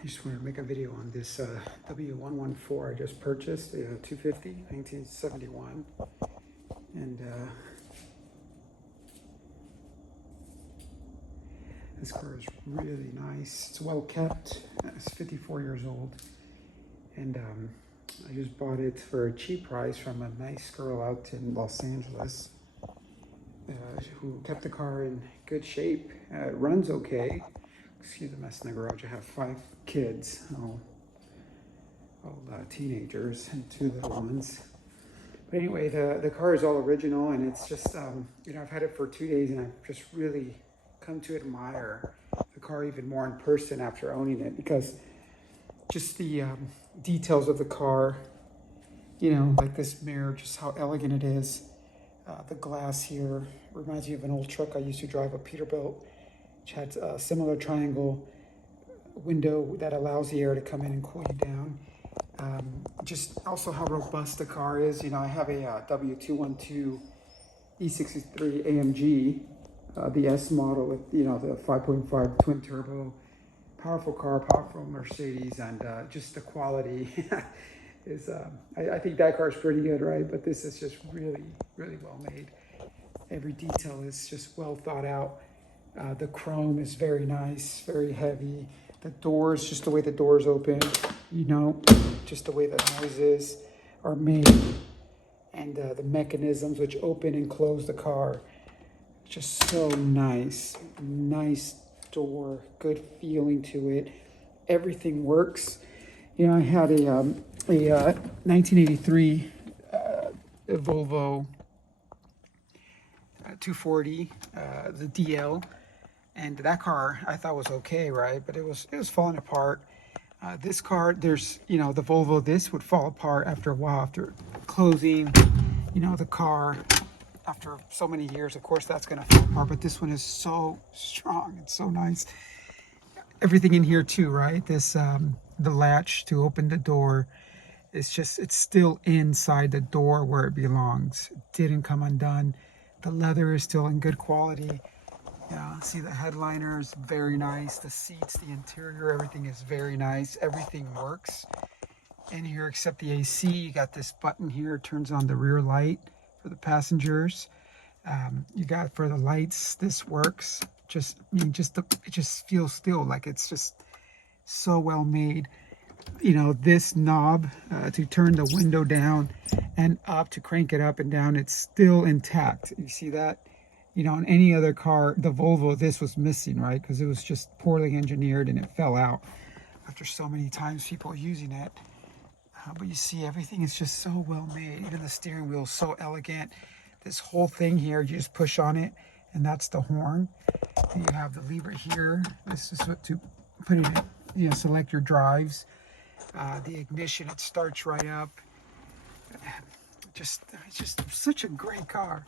I just wanted to make a video on this w114 I just purchased, 250, 1971. And this car is really nice. It's well kept. It's 54 years old. And I just bought it for a cheap price from a nice girl out in Los Angeles who kept the car in good shape. It runs okay. Excuse the mess in the garage. I have 5 kids, all teenagers, and 2 little ones. But anyway, the car is all original, and it's just, I've had it for 2 days, and I've just really come to admire the car even more in person after owning it, because just the details of the car, like this mirror, just how elegant it is. The glass here reminds me of an old truck I used to drive, a Peterbilt, which had a similar triangle window that allows the air to come in and cool you down. Just also how robust the car is. I have a W212 E63 AMG, the S model with, the 5.5 twin turbo, powerful car, powerful Mercedes, and just the quality is, I think that car is pretty good, right? But this is just really, really well made. Every detail is just well thought out. The chrome is very nice, very heavy. The doors, just the way the doors open, just the way the noises are made, and the mechanisms which open and close the car. Just so nice. Nice door, good feeling to it. Everything works. I had a 1983 Volvo 240, the DL. And that car I thought was okay, right? But it was falling apart. This car, there's, the Volvo, this would fall apart after a while, after closing, the car. After so many years, of course, that's going to fall apart. But this one is so strong. It's so nice. Everything in here too, right? This, the latch to open the door, it's still inside the door where it belongs. It didn't come undone. The leather is still in good quality. Yeah, see, the headliner is very nice. The seats, the interior, everything is very nice. Everything works in here except the AC. You got this button here, it turns on the rear light for the passengers. You got for the lights, this works. It just feels still like it's just so well made. This knob to turn the window down and up, to crank it up and down, it's still intact. You see that? In any other car, the Volvo, this was missing, right? Because it was just poorly engineered and it fell out after so many times people using it. But you see, everything is just so well made. Even the steering wheel is so elegant. This whole thing here, you just push on it, and that's the horn. And you have the lever here. This is what to put in, select your drives. The ignition, it starts right up. It's just such a great car.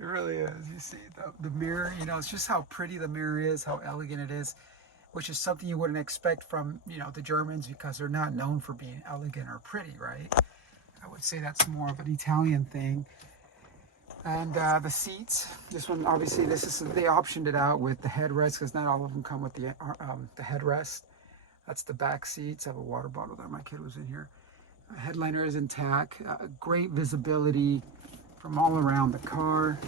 It really is. You see the mirror, it's just how pretty the mirror is, how elegant it is, which is something you wouldn't expect from, the Germans, because they're not known for being elegant or pretty, right? I would say that's more of an Italian thing. And the seats, this one, obviously, they optioned it out with the headrest, because not all of them come with the headrest. That's the back seats. I have a water bottle there. My kid was in here. Headliner is intact. Great visibility from all around the car.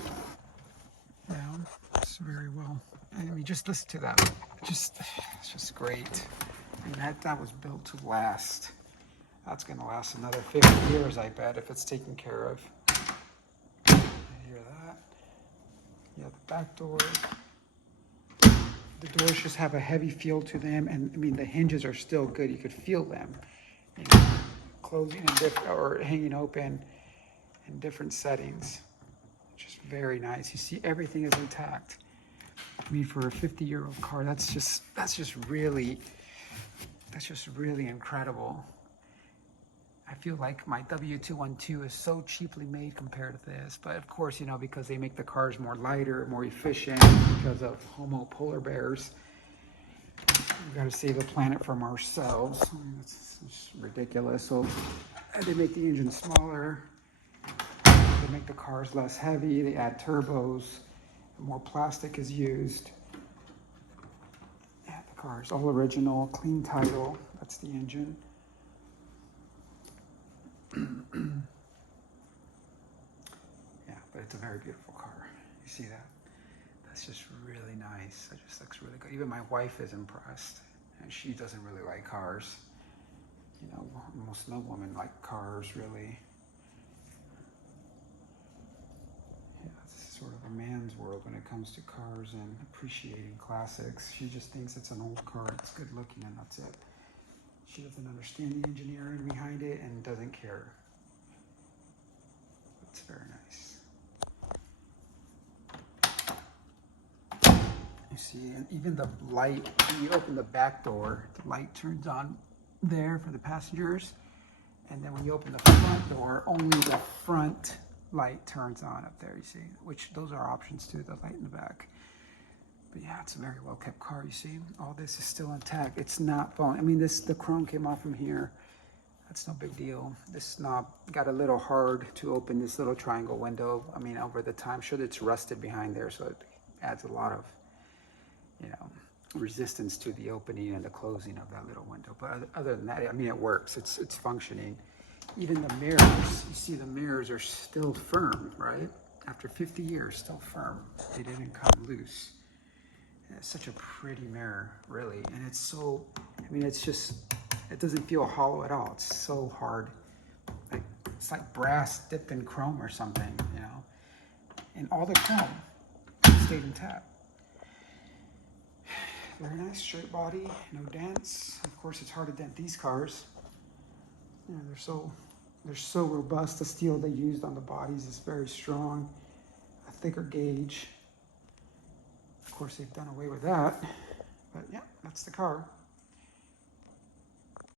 It's very well. I mean, just listen to that. It's just great. I mean, that was built to last. That's going to last another 50 years, I bet, if it's taken care of. You hear that? Yeah, the back doors. The doors just have a heavy feel to them, and I mean, the hinges are still good. You could feel them, closing or hanging open in different settings. Just very nice. You see, everything is intact. I mean, for a 50-year-old car, that's just really incredible. I feel like my W212 is so cheaply made compared to this, but of course, because they make the cars more lighter, more efficient, because of Homo polar bears. We've got to save the planet from ourselves. It's ridiculous. So they make the engine smaller. They make the cars less heavy. They add turbos. More plastic is used. Yeah, the cars, all original, clean title. That's the engine. Yeah, but it's a very beautiful car. You see that? That's just really nice. It just looks really good. Even my wife is impressed, and she doesn't really like cars. You know, almost no women like cars, really. Yeah, it's sort of a man's world when it comes to cars and appreciating classics. She just thinks it's an old car, it's good looking, and that's it. She doesn't understand the engineering behind it and doesn't care. It's very nice. You see, and even the light, when you open the back door, the light turns on there for the passengers. And then when you open the front door, only the front light turns on up there, you see, which those are options too, the light in the back. But yeah, it's a very well kept car, you see. All this is still intact. It's not falling. I mean, the chrome came off from here. That's no big deal. This knob got a little hard to open this little triangle window. I mean, over the time, sure it's rusted behind there, so it adds a lot of, you know, resistance to the opening and the closing of that little window. But other than that, I mean, it works. It's functioning. Even the mirrors, you see the mirrors are still firm, right? After 50 years, still firm. They didn't come loose. And it's such a pretty mirror, really. And it's so, I mean, it's just, it doesn't feel hollow at all. It's so hard. Like, it's like brass dipped in chrome or something, you know? And all the chrome stayed intact. Very nice, straight body, no dents. Of course, it's hard to dent these cars. You know, they're so robust. The steel they used on the bodies is very strong, a thicker gauge. Of course, they've done away with that. But yeah, that's the car.